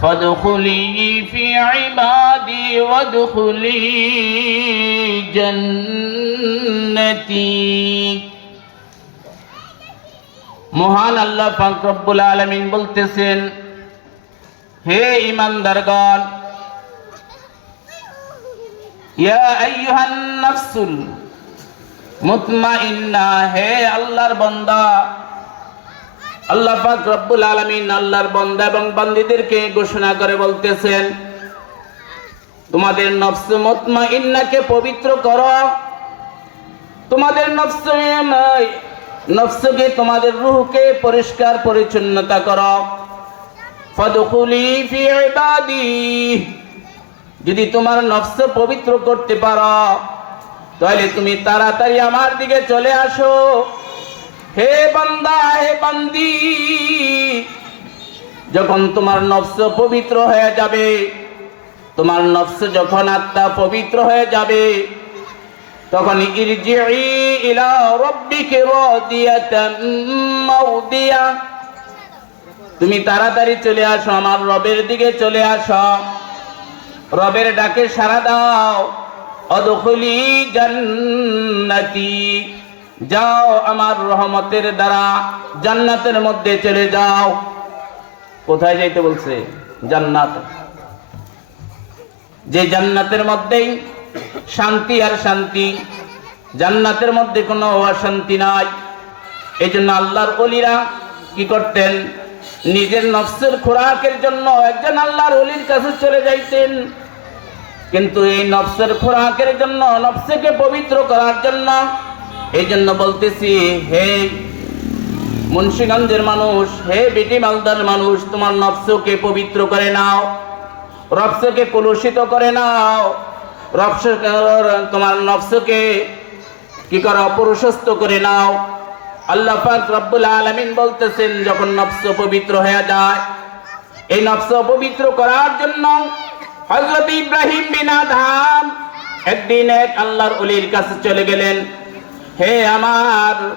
فادخلي في عبادي وادخلي جنتي মহান আল্লাহ পাক রব্বুল আলামিন বলতেছেন হে ইমানদারগণ ইয়া আইয়ুহান নাফসুল মুতমাইন্না হে আল্লাহর বান্দা আল্লাহ পাক রব্বুল আলামিন আল্লাহর বান্দা এবং বান্দীদেরকে ঘোষণা করে বলতেছেন, তোমাদের নফস মুতমাইন্নাকে পবিত্র করো। তোমাদের নফস নফসকে তোমাদের রূহকে পরিষ্কার পরিচ্ছন্নতা করো। ফাদখুলি ফি ইবাদি, যদি তোমার নফস পবিত্র করতে পারো, তাহলে তুমি তাড়াতাড়ি আমার দিকে চলে আসো। হে বান্দা, হে বান্দি, যখন তোমার নফস পবিত্র হয়ে যাবে, তোমার নফস যখন আত্মা পবিত্র হয়ে যাবে, তখন ইরজিই ইলা রাব্বিকি রাদিয়াতাম মাউদিয়া। তুমি তাড়াতাড়ি চলে আসো, আমার রবের দিকে চলে আসো। রবের ডাকে সাড়া দাও, অদখলি জান্নাতি। যাও আমার রহমতের দ্বারা জান্নাতের মধ্যে চলে যাও। কোথায় যাইতে বলছে? জান্নাত। যে জান্নাতের মধ্যেই শান্তি আর শান্তি, জান্নাতের মধ্যে কোনো অশান্তি নাই। এই জন্য আল্লাহর অলিরা কি করতেন? নিজের নফসের খোরাকের জন্য একজন আল্লাহর অলির কাছে চলে যাইতেন। কিন্তু এই নফসের খোরাকের জন্য, নফসকে পবিত্র করার জন্য এই জন্য বলতেছি, হে মুন্সিগঞ্জের মানুষ, হে বিটি মালদার মানুষ, তোমার নফসকে পবিত্র করে নাও, রফসকে কলুষিত করে নাও রফস তোমার নফসকে কি করো, পুরুষস্থ করে নাও। আল্লাহ পাক রব্বুল আলামিন বলতেছেন, যখন নফস পবিত্র হয়ে যায়, এই নফস পবিত্র করার জন্য হযরত ইব্রাহিম বিন আদহাম একদিন এক আল্লাহর ওলির কাছে চলে গেলেন। হে আমার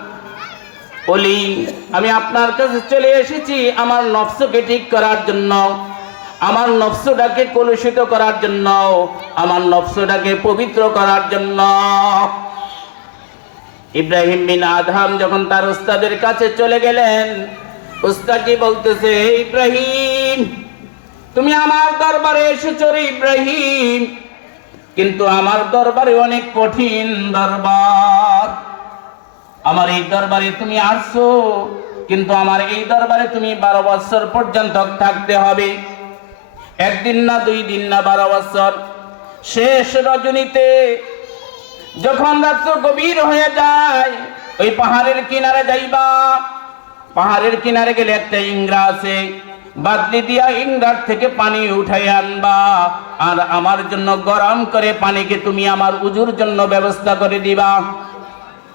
ওলি, আমি আপনার কাছে চলে এসেছি আমার নফসকে ঠিক করার জন্য, আমার নফসটাকে কলুষিত করার জন্য, আমার নফসটাকে পবিত্র করার জন্য। ইব্রাহিম বিন আদহাম যখন তার উস্তাদের কাছে চলে গেলেন উস্তাদজি বলতেছে, "হে ইব্রাহিম, তুমি আমার দরবারে এসেছ ইব্রাহিম, কিন্তু আমার দরবারে অনেক কঠিন দরবার। আমার এই দরবারে তুমি আসছো কিন্তু আমার এই দরবারে তুমি বারো বছর পর্যন্ত থাকতে হবে। একদিন না, দুই দিন না, বারো বছর শেষ রজনীতে যখন রাত্র গভীর হয়ে যায়, ওই পাহাড়ের কিনারে যাইবা। পাহাড়ের কিনারে গেলে একটা ইংরা আছে, বাদলি দিয়া ইংরার থেকে পানি উঠাই আনবা। আর আমার জন্য গরম করে পানিকে তুমি আমার উজুর জন্য ব্যবস্থা করে দিবা।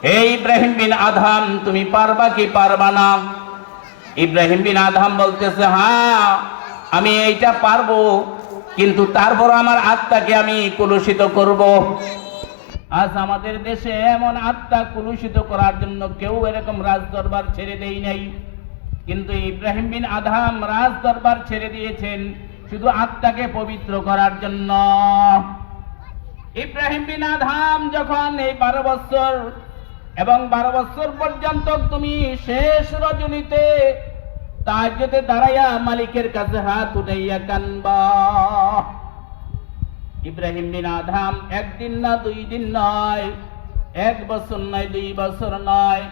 হে ইব্রাহিম বিন আধাম তুমি পারবা কি পারবা না? ইব্রাহিম বিন আধাম বলতেছে হ্যাঁ আমি এইটা পারব, কিন্তু তারপর আমার আত্মাকে আমি কলুষিত করব। আজ আমাদের দেশে এমন আত্মা কলুষিত করার জন্য কেউ এরকম রাজ দরবার ছেড়ে দেই নাই। কিন্তু ইব্রাহিম বিন আধাম রাজ দরবার ছেড়ে দিয়েছেন, শুধু আত্মাকে পবিত্র করার জন্য। ইব্রাহিম বিন আধাম যখন এই বারো বছর এবং বারো বছর পর্যন্ত তুমি শেষ রজনীতে তাহাজ্জুদে দাঁড়াইয়া মালিকের কাছে হাত উঠাইয়া কানবা। ইব্রাহিম বিন আধাম একদিন না দুই দিন নয়, এক বছর নয়, দুই বছর নয়,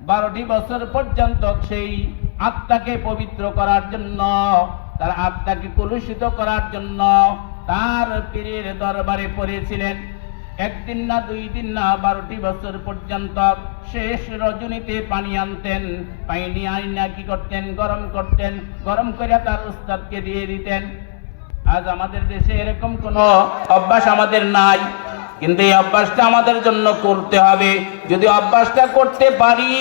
বারোটি বছর পর্যন্ত সেই আত্মাকে পবিত্র করার জন্য, তার আত্মাকে কলুষিত করার জন্য তার পীরের দরবারে পড়েছিলেন। একদিন না দুই দিন না, বারোটি বছর পর্যন্ত শেষ রজনীতে পানি আনতেন, পানি আইনা কি করতেন? গরম করতেন, গরম করে তার উস্তাদকে দিয়ে দিতেন। আজ আমাদের দেশে এরকম কোন অভ্যাস আমাদের নাই, কিন্তু এই অভ্যাসটা আমাদের জন্য করতে হবে। যদি অভ্যাসটা করতে পারি